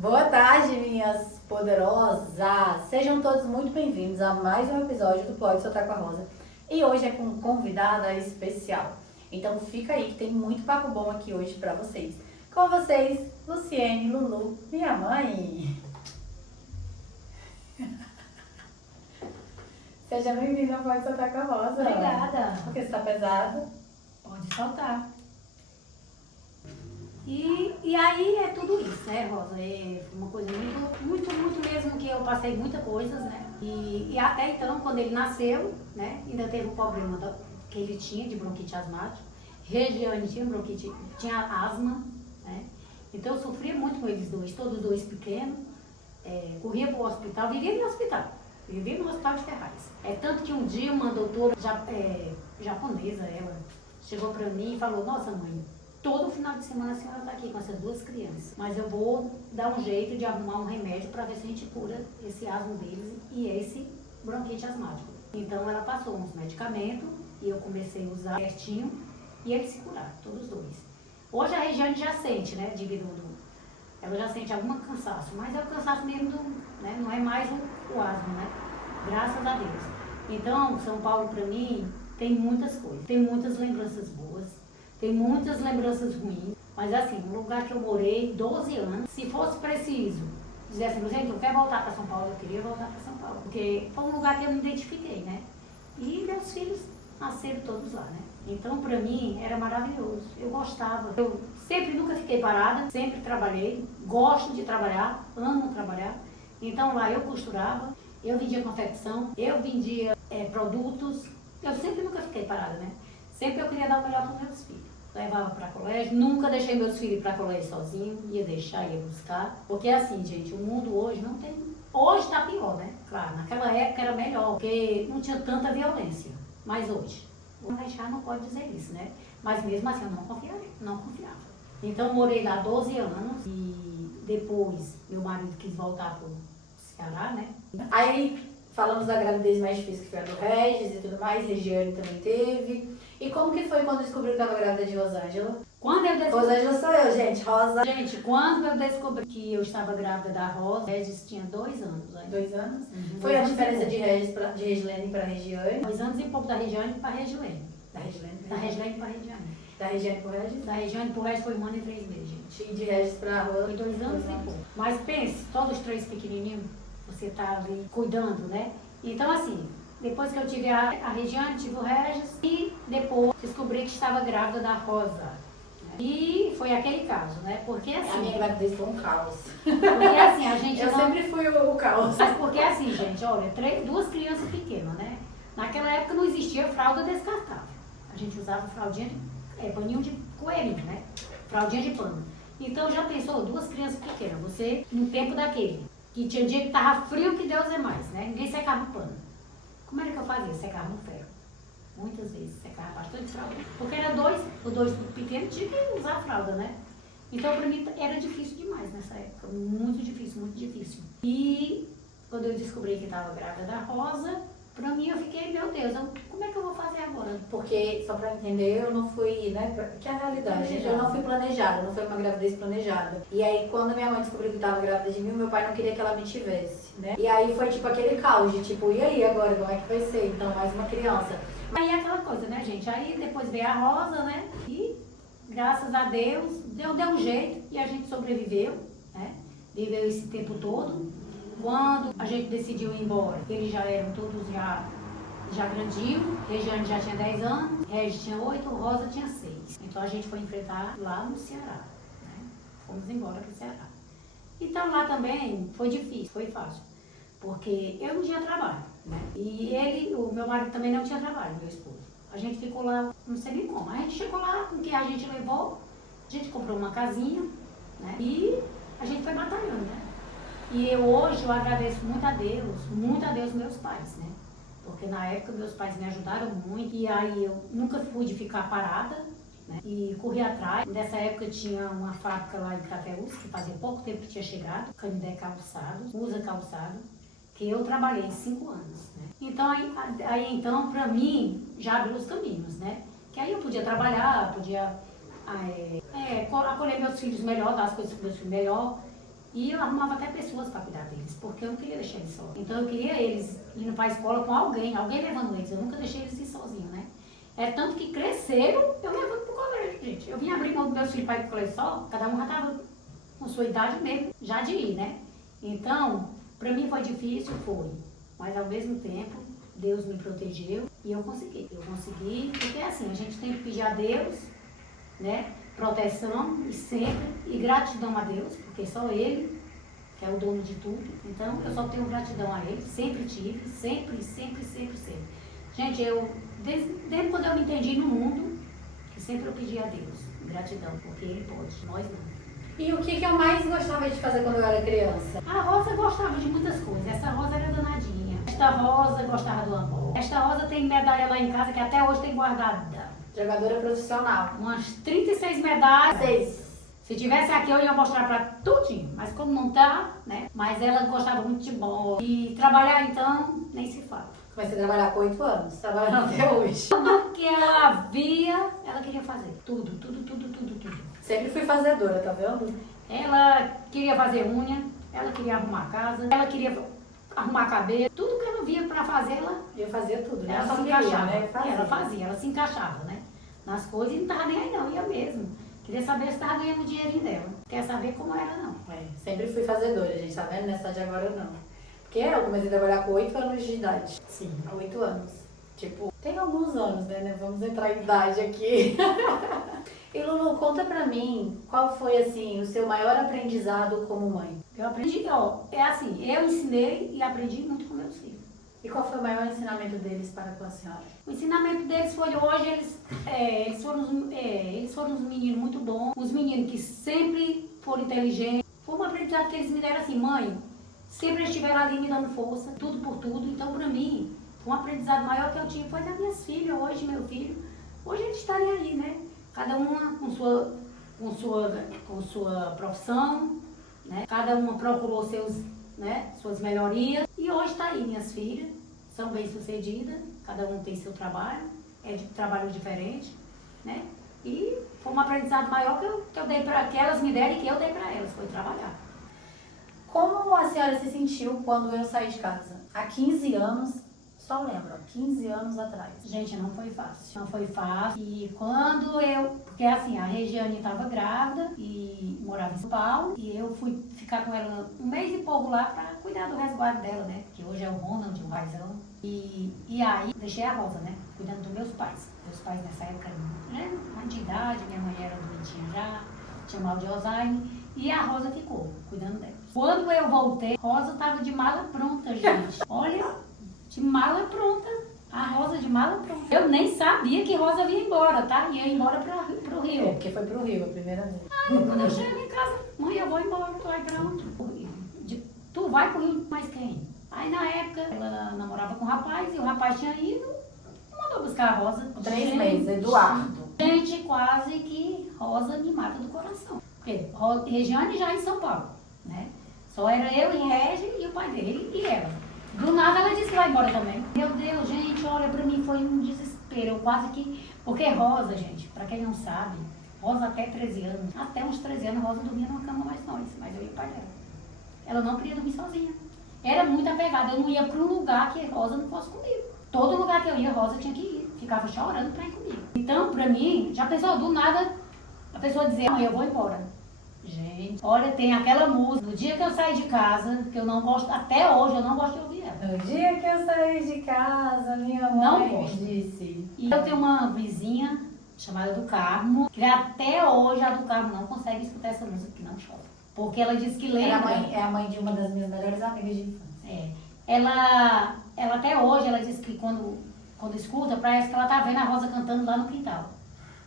Boa tarde, minhas poderosas! Sejam todos muito bem-vindos a mais um episódio do Pode Soltar com a Rosa. E hoje é com convidada especial. Então fica aí que tem muito papo bom aqui hoje pra vocês. Com vocês, Luciene, Lulu, minha mãe. Seja bem-vinda ao Pode Soltar com a Rosa. Obrigada. Porque você tá pesado. Pode soltar. E aí é tudo isso, né, Rosa? É uma coisa muito mesmo que eu passei muitas coisas, né? E até então, quando ele nasceu, né, ainda teve um problema que ele tinha de bronquite asmática. Regiane tinha bronquite, tinha asma, né? Então eu sofria muito com eles dois, todos dois pequenos. Corria para o hospital, vivia no hospital de Ferraz. Tanto que um dia uma doutora japonesa, ela chegou para mim e falou: nossa mãe, todo final de semana a senhora está aqui com essas duas crianças, mas eu vou dar um jeito de arrumar um remédio para ver se a gente cura esse asma deles e esse bronquite asmático. Então ela passou uns medicamentos e eu comecei a usar certinho e eles se curaram, todos dois. Hoje a Regiane já sente, né, ela já sente algum cansaço, mas é o cansaço mesmo né, não é mais o asma, né, graças a Deus. Então São Paulo para mim tem muitas coisas, tem muitas lembranças boas, tem muitas lembranças ruins, mas assim, um lugar que eu morei 12 anos, se fosse preciso, dissesse assim, gente, eu quero voltar para São Paulo, eu queria voltar para São Paulo, porque foi um lugar que eu me identifiquei, né? E meus filhos nasceram todos lá, né? Então, para mim, era maravilhoso, eu gostava. Eu sempre, nunca fiquei parada, sempre trabalhei, gosto de trabalhar, amo trabalhar. Então, lá eu costurava, eu vendia confecção, eu vendia produtos, eu sempre nunca fiquei parada, né? Sempre eu queria dar o melhor para os meus filhos. Levava para colégio, nunca deixei meus filhos para colégio sozinho, ia deixar, ia buscar. Porque assim, gente, o mundo hoje não tem... Hoje está pior, né? Claro, naquela época era melhor, porque não tinha tanta violência. Mas hoje, vou deixar, não pode dizer isso, né? Mas mesmo assim eu não confiava. Então morei lá 12 anos e depois meu marido quis voltar para o Ceará, né? Aí falamos da gravidez mais difícil, que foi a do Regis e tudo mais, Regiane também teve. E como que foi quando descobriu que estava grávida de Rosângela? Quando eu descobri... Rosângela sou eu, gente. Rosa. Gente, quando eu descobri que eu estava grávida da Rosa, Regis tinha 2 anos ainda. 2 anos? Uhum. Foi a diferença de Regiane para Regiane? 2 anos e pouco da Regiane para Regilene. Da Regiane Da Regilene para Regiane. Da Regiane para Regis? Da Regiane para o Regis foi 1 ano e 3 meses, gente. E de Regis para Rosa? Foi 2 anos e pouco. Mas pense, todos os 3 pequenininhos, você tá ali cuidando, né? Então assim, depois que eu tive a Regiane, tive o Regis e depois descobri que estava grávida da Rosa. Né? E foi aquele caso, né? Porque assim... A minha gravidez foi um caos. Porque assim, a gente Eu sempre fui o caos. Mas porque assim, gente, olha, 2 crianças pequenas, né? Naquela época não existia fralda descartável. A gente usava fraldinha paninho de coelhinho, né? Fraldinha de pano. Então já pensou, 2 crianças pequenas, você no tempo daquele, que tinha dia que tava frio que Deus é mais, né? Ninguém secava o pano. Como era que eu fazia? Secava no ferro. Muitas vezes secava bastante fralda. Porque era os dois pequenos tinham que usar a fralda, né? Então pra mim era difícil demais nessa época. Muito difícil, muito difícil. E quando eu descobri que estava grávida da Rosa, pra mim eu fiquei, meu Deus, como é que eu vou fazer agora? Porque, só pra entender, eu não fui, né, que é a realidade, gente, eu não fui planejada, não foi uma gravidez planejada. E aí, quando minha mãe descobriu que estava grávida de mim, meu pai não queria que ela me tivesse, né? E aí foi tipo aquele caos de tipo, e aí agora, como é que vai ser? Então, mais uma criança. Aí é aquela coisa, né, gente? Aí depois veio a Rosa, né? E graças a Deus, deu um jeito e a gente sobreviveu, né? Viveu esse tempo todo. Quando a gente decidiu ir embora, eles já eram todos já grandinhos, Regiane já tinha 10 anos, Regis tinha 8, Rosa tinha 6. Então a gente foi enfrentar lá no Ceará, né? Fomos embora para o Ceará. Então lá também foi difícil, foi fácil, porque eu não tinha trabalho, né? E o meu marido também não tinha trabalho, meu esposo. A gente ficou lá, não sei nem como, a gente chegou lá com o que a gente levou, a gente comprou uma casinha, né? E a gente foi batalhando, né? E hoje eu agradeço muito a Deus meus pais, né? Porque na época meus pais me ajudaram muito e aí eu nunca pude ficar parada, né? E corri atrás. Nessa época tinha uma fábrica lá em Crateús, que fazia pouco tempo que tinha chegado, Canindé Calçados, Usa Calçado, que eu trabalhei 5 anos, né? Então aí então pra mim já abriu os caminhos, né? Que aí eu podia trabalhar, podia acolher meus filhos melhor, dar as coisas para meus filhos melhor. E eu arrumava até pessoas para cuidar deles, porque eu não queria deixar eles só. Então eu queria eles indo para a escola com alguém levando eles. Eu nunca deixei eles ir sozinhos, né? É tanto que cresceram, eu levando pro colégio, gente. Eu vim abrir mão dos meus filhos para ir pro colégio só, cada um já estava com sua idade mesmo, já de ir, né? Então, para mim foi difícil, foi. Mas ao mesmo tempo, Deus me protegeu e eu consegui. Eu consegui, porque assim, a gente tem que pedir a Deus, né? Proteção e sempre, e gratidão a Deus, porque só Ele que é o dono de tudo. Então, eu só tenho gratidão a Ele, sempre tive, sempre. Gente, desde quando eu me entendi no mundo, que sempre eu pedi a Deus gratidão, porque Ele pode, nós não. E o que eu mais gostava de fazer quando eu era criança? A Rosa gostava de muitas coisas. Essa Rosa era danadinha. Esta Rosa gostava do amor. Esta Rosa tem medalha lá em casa que até hoje tem guardada. Jogadora profissional. Umas 36 medalhas. 6. Se tivesse aqui eu ia mostrar pra tudinho, mas como não tá, né? Mas ela gostava muito de bola. E trabalhar então, nem se fala. Comecei a trabalhar com 8 anos, trabalhando até hoje. Tudo que ela via, ela queria fazer. Tudo. Sempre fui fazedora, tá vendo? Ela queria fazer unha, ela queria arrumar a casa, ela queria arrumar cabelo. Tudo que ela via pra fazer, Eu fazia tudo, né? ela Só se queria, encaixava. né? Ela fazia, ela se encaixava, né? Nas coisas e não tava nem aí não, ia mesmo. Queria saber se estava ganhando o dinheirinho dela. Quer saber como era, não. Sempre fui fazedora, gente, tá vendo? Nessa idade agora não. Porque eu comecei a trabalhar com 8 anos de idade. Sim. 8 anos. Tipo, tem alguns anos, né? Vamos entrar em idade aqui. E Lulu, conta pra mim, qual foi, assim, o seu maior aprendizado como mãe? Eu aprendi, é assim, eu ensinei e aprendi muito com meus filhos. E qual foi o maior ensinamento deles para com a senhora? O ensinamento deles foi hoje, eles foram uns meninos muito bons, uns meninos que sempre foram inteligentes. Foi um aprendizado que eles me deram assim, mãe, sempre estiveram ali me dando força, tudo por tudo. Então, pra mim, um aprendizado maior que eu tive foi das minhas filhas, hoje, meu filho. Hoje eles estarem aí, né? Cada uma com sua profissão, né? Cada uma procurou suas melhorias. E hoje está aí, minhas filhas, são bem-sucedidas, cada um tem seu trabalho, é de trabalho diferente, né? E foi um aprendizado maior que eu dei que elas me deram e que eu dei para elas, foi trabalhar. Como a senhora se sentiu quando eu saí de casa? Há 15 anos, só lembro, 15 anos atrás. Gente, não foi fácil. Não foi fácil. E porque assim, a Regiane estava grávida e morava em São Paulo. E eu fui ficar com ela um mês e pouco lá para cuidar do resguardo dela, né? Que hoje é o Ronald, o paizão. E aí, deixei a Rosa, né? Cuidando dos meus pais. Meus pais nessa época eram mais de idade, minha mãe era doentinha já, tinha mal de Alzheimer. E a Rosa ficou cuidando dela. Quando eu voltei, Rosa estava de mala pronta, gente. Olha, de mala pronta. A Rosa de mala pronta. Eu nem sabia que Rosa ia embora, tá? Ia embora pro Rio. Porque foi pro Rio a primeira vez. Aí quando eu chego em casa, mãe, eu vou embora, tu vai pra onde? Tu vai pro Rio, mas quem? Aí na época, ela namorava com o rapaz e o rapaz tinha ido, mandou buscar a Rosa. 3 meses, Eduardo. Gente, quase que Rosa me mata do coração. Porque Regiane já em São Paulo, né? Só era eu e Regi e o pai dele e ela. Do nada ela disse que vai embora também. Meu Deus, gente, olha, pra mim foi um desespero. Eu quase que... Porque Rosa, gente, pra quem não sabe, Rosa até 13 anos, até uns 13 anos, Rosa dormia numa cama mais nós, mas eu ia para ela. Ela não queria dormir sozinha. Era muito apegada, eu não ia pra um lugar que Rosa não fosse comigo. Todo lugar que eu ia, Rosa tinha que ir. Ficava chorando pra ir comigo. Então, pra mim, já pensou, do nada, a pessoa dizia, mãe, eu vou embora. Gente, olha, tem aquela música, no dia que eu saí de casa, que eu não gosto, até hoje eu não gosto de ouvir ela. No dia que eu saí de casa, minha mãe me disse. E eu tenho uma vizinha chamada do Carmo, que até hoje a do Carmo não consegue escutar essa música, que não chora. Porque ela diz que lembra... É a mãe de uma das minhas melhores amigas de infância. Ela até hoje, ela diz que quando escuta, parece que ela tá vendo a Rosa cantando lá no quintal.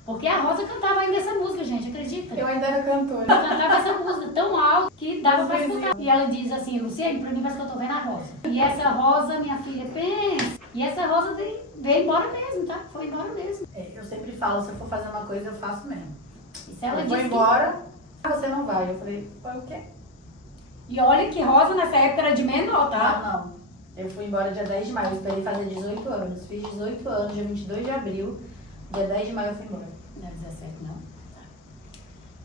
Porque a Rosa cantava ainda essa música, gente, acredita? Eu ainda era cantora. Ela cantava essa música tão alto que dava pra escutar. E ela diz assim, Luciane, pra mim parece que eu tô vendo a Rosa. E essa Rosa, minha filha, pensa. E essa Rosa veio embora mesmo, tá? Foi embora mesmo. Eu sempre falo, se eu for fazer uma coisa, eu faço mesmo. E se ela eu vou disse embora, você não vai. Eu falei, foi o quê? E olha que Rosa nessa época era de menor, tá? Não. Eu fui embora dia 10 de maio, eu esperei fazer 18 anos. Fiz 18 anos, dia 22 de abril. Dia 10 de maio eu fui embora. Não é 17, não.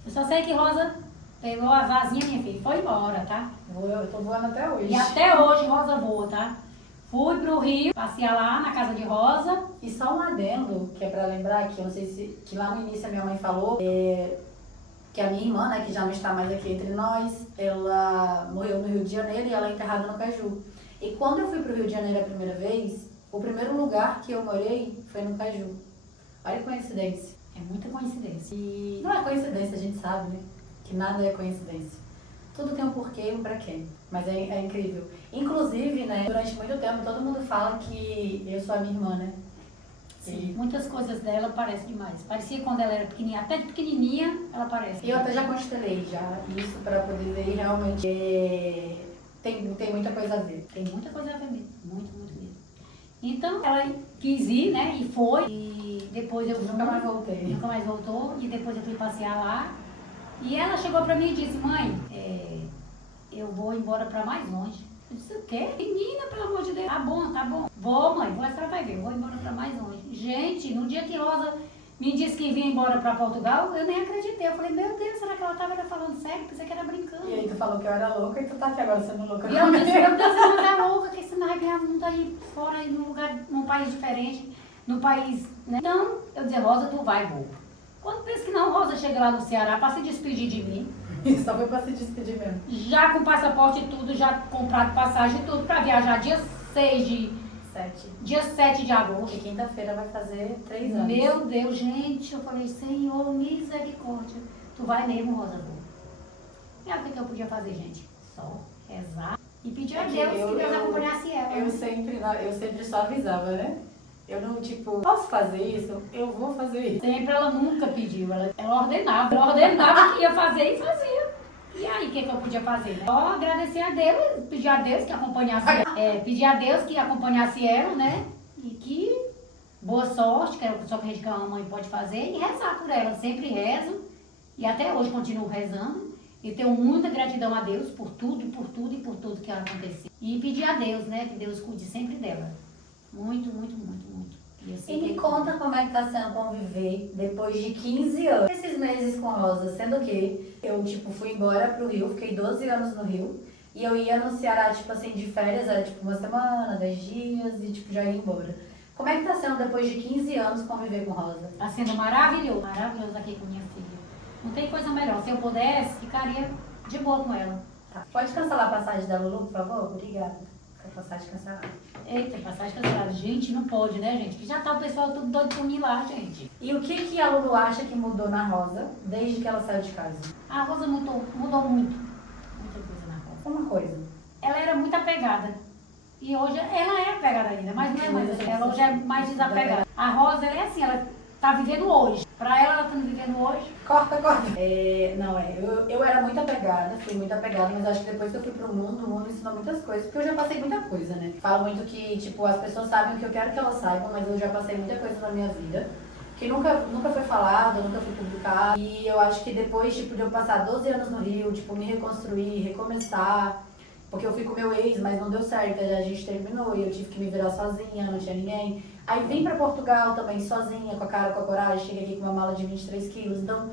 Eu só sei que Rosa Pegou as asinhas, minha filha, e foi embora, tá? Eu tô voando até hoje. E até hoje Rosa voa, tá? Fui pro Rio, passear lá na casa de Rosa. E só um adendo, que é pra lembrar, que eu não sei se... Que lá no início a minha mãe falou, que a minha irmã, né, que já não está mais aqui entre nós, ela morreu no Rio de Janeiro e ela é enterrada no Caju. E quando eu fui pro Rio de Janeiro a primeira vez, o primeiro lugar que eu morei foi no Caju. Olha a coincidência. É muita coincidência. E não é coincidência, a gente sabe, né? Que nada é coincidência. Tudo tem um porquê e um pra quê. Mas é incrível. Inclusive, né, durante muito tempo todo mundo fala que eu sou a minha irmã, né? Sim, muitas coisas dela parecem demais. Parecia quando ela era pequenininha, até de pequenininha ela parece. E eu até já constelei já isso pra poder ver e realmente tem muita coisa a ver. Tem muita coisa a ver mesmo, muito mesmo. Então ela quis ir, né, e foi. E depois eu Nunca mais voltei. Nunca mais voltou. E depois eu fui passear lá. E ela chegou pra mim e disse, mãe, eu vou embora pra mais longe. Eu disse, o quê? Menina, pelo amor de Deus. Tá bom, tá bom. Vou, mãe, a senhora vai ver, eu vou embora pra mais longe. Gente, no dia que Rosa me disse que vinha embora pra Portugal, eu nem acreditei. Eu falei, meu Deus, será que ela tava falando sério? Pensei que era brincando. E aí tu falou que eu era louca e tu tá aqui agora sendo louca. E eu disse, meu Deus, ela não tá louca, que esse naipe mundo aí fora, aí num lugar, num país diferente, num país, né? Então, eu dizia, Rosa, tu vai, boa. Quando pensa que não, Rosa chega lá no Ceará pra se despedir de mim. Isso, só foi pra se despedir mesmo. Já com passaporte e tudo, já comprado passagem e tudo pra viajar dia 7 de agosto. E quinta-feira vai fazer 3 anos. Meu Deus, gente, eu falei, Senhor, misericórdia. Tu vai mesmo, Rosa, boa. E aí o que eu podia fazer, gente? Só rezar e pedir a Deus que Deus acompanhasse ela. Eu sempre só avisava, né? Eu não, tipo, posso fazer isso? Eu vou fazer isso. Sempre ela nunca pediu, ela ordenava. Ela ordenava que ia fazer e fazia. E aí, o que eu podia fazer? Né? Só agradecer a Deus, pedir a Deus que acompanhasse ela. Pedir a Deus que acompanhasse ela, né? E que boa sorte, que é só que a mãe pode fazer, e rezar por ela. Sempre rezo, e até hoje continuo rezando. E tenho muita gratidão a Deus por tudo que aconteceu. E pedir a Deus, né? Que Deus cuide sempre dela. Muito. E me conta como é que tá sendo conviver depois de 15 anos. Esses meses com Rosa, sendo que eu, tipo, fui embora pro Rio, fiquei 12 anos no Rio. E eu ia no Ceará, tipo assim, de férias, era tipo uma semana, 10 dias e tipo, já ia embora. Como é que tá sendo depois de 15 anos conviver com Rosa? Tá sendo maravilhoso aqui com minha filha. Não tem coisa melhor. Se eu pudesse, ficaria de boa com ela. Tá. Pode cancelar a passagem da Lulu, por favor? Obrigada. A passagem cancelada. Eita, passagem cancelada. Gente, não pode, né, gente? Que já tá o pessoal tudo doido por mim lá, gente. E o que a Lulu acha que mudou na Rosa desde que ela saiu de casa? A Rosa mudou muito. Muita coisa na Rosa. Uma coisa. Ela era muito apegada. E hoje ela é apegada ainda, mas não é mais assim. Ela hoje é mais desapegada. A Rosa, ela é assim, ela tá vivendo hoje. Pra ela tá vivendo hoje. Corta. Eu era muito apegada, fui muito apegada, mas acho que depois que eu fui pro mundo, o mundo ensinou muitas coisas, porque eu já passei muita coisa, né? Falo muito que, tipo, as pessoas sabem o que eu quero que elas saibam, mas eu já passei muita coisa na minha vida, que nunca foi falado, nunca foi publicado. E eu acho que depois, tipo, de eu passar 12 anos no Rio, tipo, me reconstruir, recomeçar, porque eu fui com meu ex, mas não deu certo, a gente terminou e eu tive que me virar sozinha, não tinha ninguém. Aí vim pra Portugal também sozinha, com a cara, com a coragem, cheguei aqui com uma mala de 23 quilos. Então,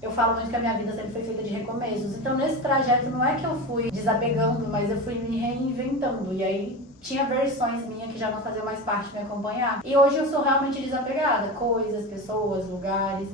eu falo muito que a minha vida sempre foi feita de recomeços. Então, nesse trajeto, não é que eu fui desapegando, mas eu fui me reinventando. E aí, tinha versões minhas que já não faziam mais parte de me acompanhar. E hoje eu sou realmente desapegada. Coisas, pessoas, lugares.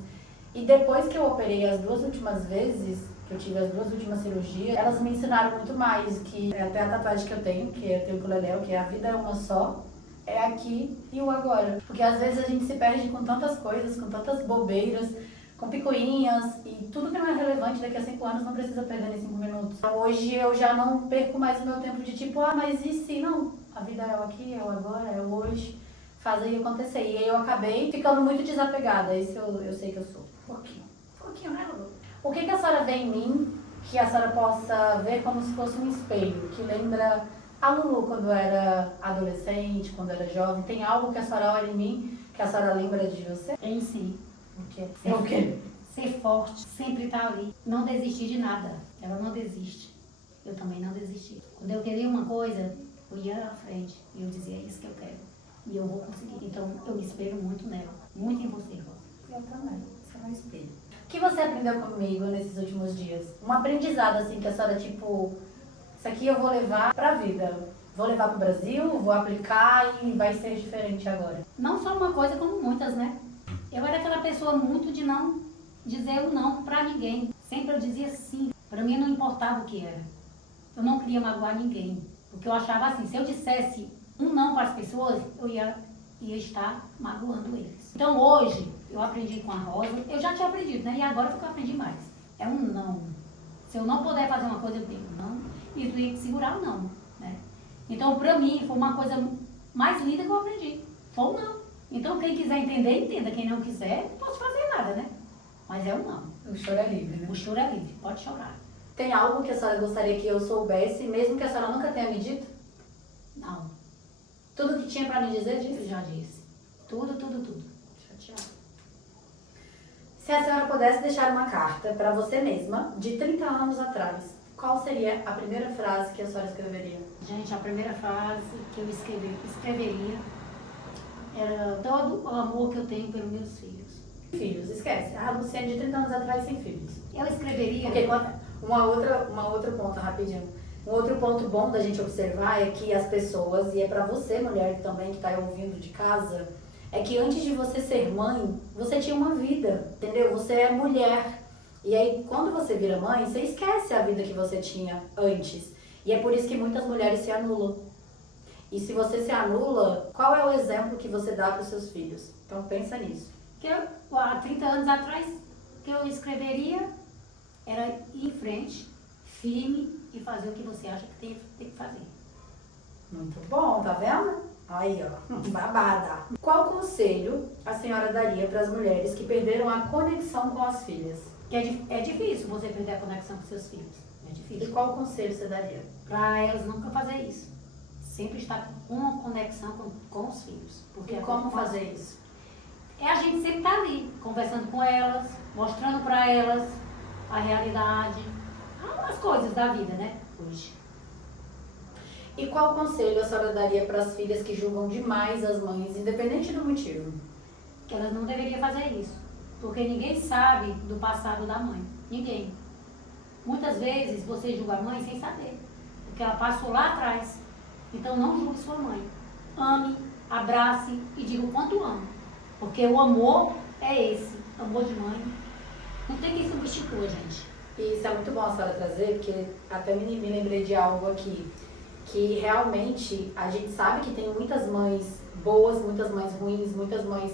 E depois que eu operei as 2 últimas vezes, que eu tive as 2 últimas cirurgias, elas me ensinaram muito mais, que é até a tatuagem que eu tenho tem o ukulele, que é a vida é uma só. É aqui e o agora. Porque às vezes a gente se perde com tantas coisas, com tantas bobeiras, com picuinhas, e tudo que não é relevante daqui a 5 anos não precisa perder em 5 minutos. Então, hoje eu já não perco mais o meu tempo de tipo, mas e se? Não, a vida é o aqui, é o agora, é o hoje, fazer acontecer. E aí eu acabei ficando muito desapegada, isso eu sei que eu sou. Pouquinho, né, Lulu? O que a senhora vê em mim que a senhora possa ver como se fosse um espelho, que lembra a Lulu quando era adolescente, quando era jovem? Tem algo que a senhora olha em mim que a senhora lembra de você? Tem sim. O quê? O quê? Ser forte, sempre estar ali. Não desistir de nada. Ela não desiste. Eu também não desisti. Quando eu queria uma coisa, eu ia à frente. E eu dizia, é isso que eu quero. E eu vou conseguir. Então, eu me espelho muito nela. Muito em você, Rosa. Eu também. Você é um espelho. que você aprendeu comigo nesses últimos dias? Um aprendizado, assim, que a senhora, tipo, isso aqui eu vou levar pra vida. Vou levar pro Brasil, vou aplicar e vai ser diferente agora. Não só uma coisa, como muitas, né? Eu era aquela pessoa muito de não dizer o não pra ninguém. Sempre eu dizia sim. Pra mim não importava o que era. Eu não queria magoar ninguém. Porque eu achava assim, se eu dissesse um não para as pessoas, eu ia estar magoando eles. Então hoje, eu aprendi com a Rosa, eu já tinha aprendido, né? E agora foi que eu aprendi mais. É um não. Se eu não puder fazer uma coisa, eu digo não. E tu ia segurar o não, né? Então, pra mim, foi uma coisa mais linda que eu aprendi. Foi um não. Então, quem quiser entender, entenda. Quem não quiser, não posso fazer nada, né? Mas é um não. O choro é livre, né? O choro é livre, pode chorar. Tem algo que a senhora gostaria que eu soubesse, mesmo que a senhora nunca tenha me dito? Não. Tudo que tinha pra me dizer, Eu disse? já disse. Tudo, tudo, tudo. Chateada. Se a senhora pudesse deixar uma carta pra você mesma, de 30 anos atrás, qual seria a primeira frase que a senhora escreveria? Gente, a primeira frase que eu escreveria era todo o amor que eu tenho pelos meus filhos. Filhos, esquece. A Luciane de 30 anos atrás sem filhos. Eu escreveria... Porque uma outra ponto, rapidinho. Um outro ponto bom da gente observar é que as pessoas, e é pra você, mulher, também, que tá aí ouvindo de casa, é que antes de você ser mãe, você tinha uma vida, entendeu? Você é mulher. E aí, quando você vira mãe, você esquece a vida que você tinha antes. E é por isso que muitas mulheres se anulam. E se você se anula, qual é o exemplo que você dá para os seus filhos? Então pensa nisso. Que há 30 anos atrás, que eu escreveria era ir em frente, firme e fazer o que você acha que tem que fazer. Muito bom, tá vendo? Aí, ó, babada. Qual conselho a senhora daria para as mulheres que perderam a conexão com as filhas? Que é difícil você perder a conexão com seus filhos. É E difícil. qual conselho você daria? Para elas nunca fazer isso. Sempre estar com uma conexão com os filhos. Porque E como fazer isso? É a gente sempre estar ali, conversando com elas, mostrando para elas a realidade, as coisas da vida, né? Hoje. E qual conselho a senhora daria para as filhas que julgam demais as mães, independente do motivo? Que elas não deveriam fazer isso. Porque ninguém sabe do passado da mãe. Ninguém. Muitas vezes você julga a mãe sem saber. Porque ela passou lá atrás. Então não julgue sua mãe. Ame, abrace e diga o quanto ama. Porque o amor é esse. Amor de mãe. Não tem quem substitua, gente. E isso é muito bom a senhora trazer, porque até me lembrei de algo aqui. Que realmente a gente sabe que tem muitas mães boas, muitas mães ruins, muitas mães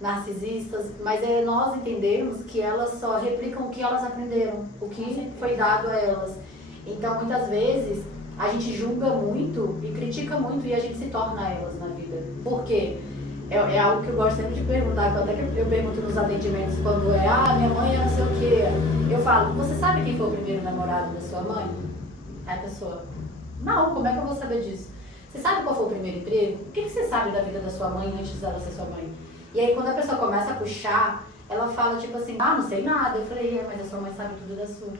narcisistas, mas é nós entendermos que elas só replicam o que elas aprenderam, o que foi dado a elas. Então, muitas vezes, a gente julga muito e critica muito e a gente se torna elas na vida. Por quê? É algo que eu gosto sempre de perguntar, que até que eu pergunto nos atendimentos quando minha mãe é não sei o quê. Eu falo, você sabe quem foi o primeiro namorado da sua mãe? Aí a pessoa, não, como é que eu vou saber disso? Você sabe qual foi o primeiro emprego? O que você sabe da vida da sua mãe antes dela ser sua mãe? E aí quando a pessoa começa a puxar, ela fala tipo assim, não sei nada. Eu falei, mas a sua mãe sabe tudo da sua.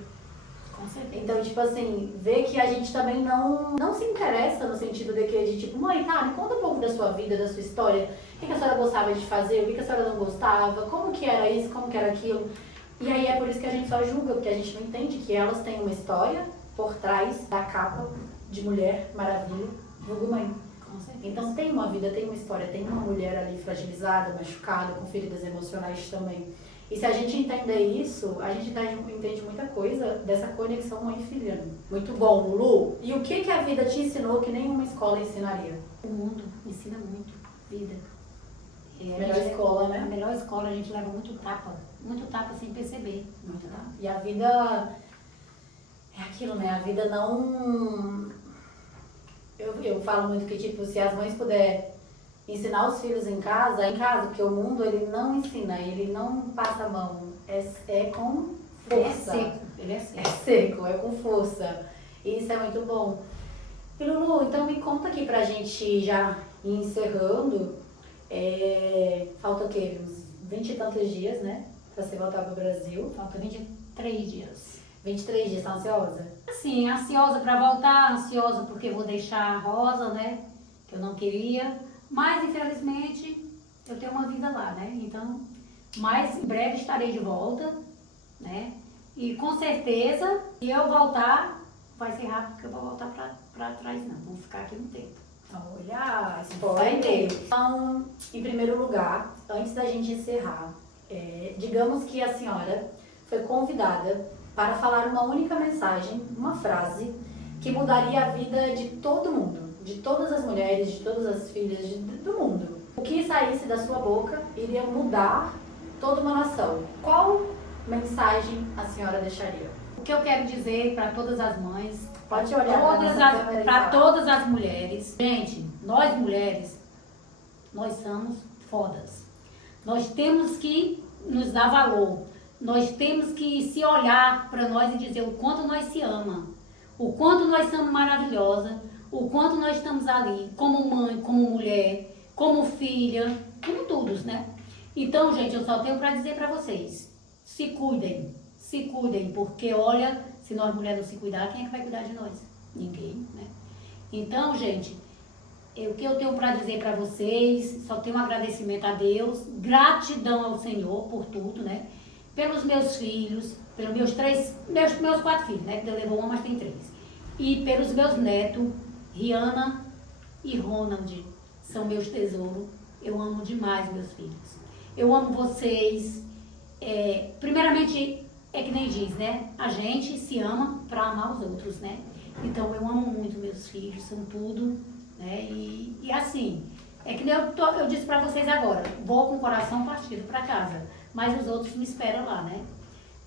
Com certeza. Então, tipo assim, ver que a gente também não se interessa no sentido de tipo, mãe, tá, me conta um pouco da sua vida, da sua história. O que a senhora gostava de fazer, o que a senhora não gostava, como que era isso, como que era aquilo. E aí é por isso que a gente só julga, porque a gente não entende que elas têm uma história por trás da capa de Mulher Maravilha, vulgo mãe. Com certeza. Então tem uma vida, tem uma história, tem uma mulher ali fragilizada, machucada, com feridas emocionais também. E se a gente entender isso, a gente entende muita coisa dessa conexão mãe e filha. Muito bom, Lu. E o que a vida te ensinou que nenhuma escola ensinaria? O mundo ensina muito. Vida. Melhor escola, né? A melhor escola a gente leva muito tapa sem perceber. Muito tapa. E a vida é aquilo, né? A vida não... Eu falo muito que, tipo, se as mães puderem ensinar os filhos em casa, porque o mundo, ele não ensina, ele não passa a mão. É com força. Ele é seco. É seco, é com força. E isso é muito bom. E Lulu, então me conta aqui pra gente já ir encerrando. Falta o quê? Uns 20 e tantos dias, né? Pra você voltar pro Brasil. Falta 23 dias. 23 dias, tá ansiosa? Sim, ansiosa pra voltar, ansiosa porque vou deixar a Rosa, né? Que eu não queria. Mas, infelizmente, eu tenho uma vida lá, né? Então, mas em breve estarei de volta, né? E com certeza, se eu voltar, vai ser rápido, porque eu vou voltar pra trás não. Vou ficar aqui um tempo. Olha, spoiler. Então, em primeiro lugar, antes da gente encerrar, digamos que a senhora foi convidada para falar uma única mensagem, uma frase, que mudaria a vida de todo mundo, de todas as mulheres, de todas as filhas do mundo. O que saísse da sua boca iria mudar toda uma nação. Qual mensagem a senhora deixaria? O que eu quero dizer para todas as mães, Pode olhar para todas as mulheres. Gente, nós mulheres, nós somos fodas. Nós temos que nos dar valor. Nós temos que se olhar para nós e dizer o quanto nós se ama, o quanto nós somos maravilhosas, o quanto nós estamos ali, como mãe, como mulher, como filha, como todos, né? Então, gente, eu só tenho para dizer para vocês, se cuidem, porque olha, se nós mulheres não se cuidar, quem é que vai cuidar de nós? Ninguém, né? Então, gente, o que eu tenho para dizer para vocês, só tenho um agradecimento a Deus, gratidão ao Senhor por tudo, né? Pelos meus filhos, pelos meus 4 filhos, né? Deus levou uma, mas tem 3. E pelos meus netos, Rihanna e Ronald, são meus tesouros. Eu amo demais meus filhos. Eu amo vocês. Primeiramente, é que nem diz, né? A gente se ama para amar os outros, né? Então, eu amo muito meus filhos, são tudo, né? E assim, é que nem eu disse para vocês agora, vou com o coração partido para casa, mas os outros me esperam lá, né?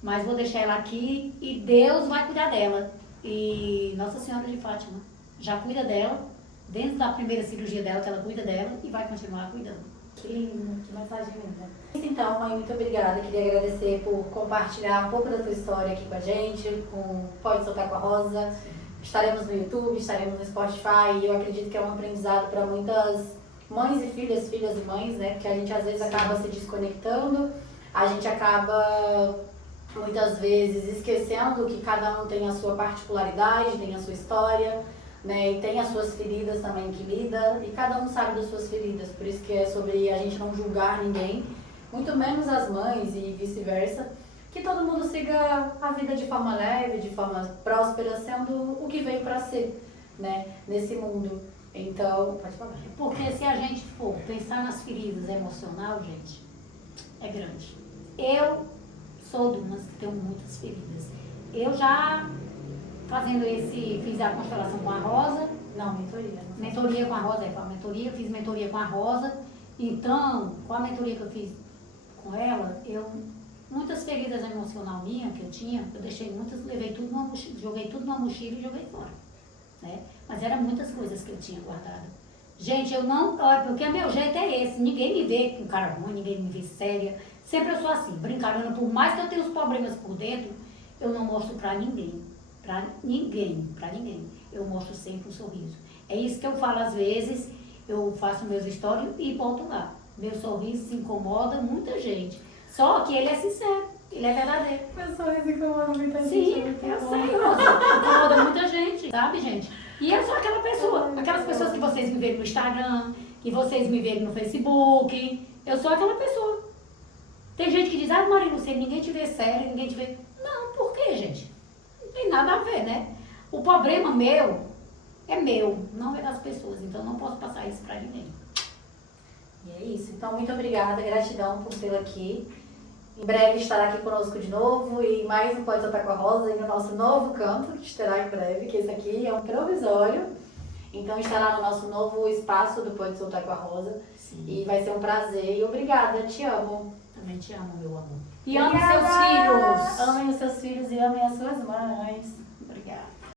Mas vou deixar ela aqui e Deus vai cuidar dela. E Nossa Senhora de Fátima já cuida dela, dentro da primeira cirurgia dela, que ela cuida dela e vai continuar cuidando. Que lindo, que mensagem linda. Então, mãe, muito obrigada. Queria agradecer por compartilhar um pouco da tua história aqui com a gente, com Pode Soltar com a Rosa. Estaremos no YouTube, estaremos no Spotify e eu acredito que é um aprendizado para muitas mães e filhas, filhas e mães, né? Porque a gente às vezes acaba se desconectando, a gente acaba muitas vezes esquecendo que cada um tem a sua particularidade, tem a sua história, né? E tem as suas feridas também que lida, e cada um sabe das suas feridas, por isso que é sobre a gente não julgar ninguém, muito menos as mães e vice-versa, que todo mundo siga a vida de forma leve, de forma próspera, sendo o que veio para ser, né? Nesse mundo. Então, pode falar. Porque se a gente for pensar nas feridas emocional, gente, é grande. Eu sou de umas que tenho muitas feridas. Eu já fiz a constelação com a Rosa. Não, mentoria. Mentoria com a Rosa, fiz mentoria com a Rosa. Então, com a mentoria que eu fiz com ela, muitas feridas emocional minha que eu tinha, eu deixei muitas, levei tudo numa mochila, joguei tudo numa mochila e joguei fora, né? Mas eram muitas coisas que eu tinha guardado. Gente, eu não, porque meu jeito é esse, ninguém me vê com cara ruim, ninguém me vê séria, sempre eu sou assim, brincalhona, por mais que eu tenha os problemas por dentro, eu não mostro pra ninguém, eu mostro sempre um sorriso. É isso que eu falo às vezes, eu faço meus stories e boto lá. Meu sorriso se incomoda muita gente. Só que ele é sincero, ele é verdadeiro. Meu sorriso incomoda muita gente. Sim, eu sei, Rosa. Incomoda muita gente, sabe, gente? E eu sou aquela pessoa, aquelas pessoas que vocês me veem no Instagram, que vocês me veem no Facebook. Eu sou aquela pessoa. Tem gente que diz, Maria, não sei, ninguém te vê sério, ninguém te vê... Não, por quê, gente? Não tem nada a ver, né? O problema meu é meu, não é das pessoas. Então, não posso passar isso pra ninguém. E é isso. Então, muito obrigada, gratidão por tê-la aqui. Em breve estará aqui conosco de novo e mais um Pode Soltar com a Rosa e no nosso novo canto, que estará em breve, que esse aqui é um provisório. Então, estará no nosso novo espaço do Pode Soltar com a Rosa. Sim. E vai ser um prazer. E obrigada, te amo. Também te amo, meu amor. E ame seus filhos. Amem os seus filhos e amem as suas mães. Obrigada.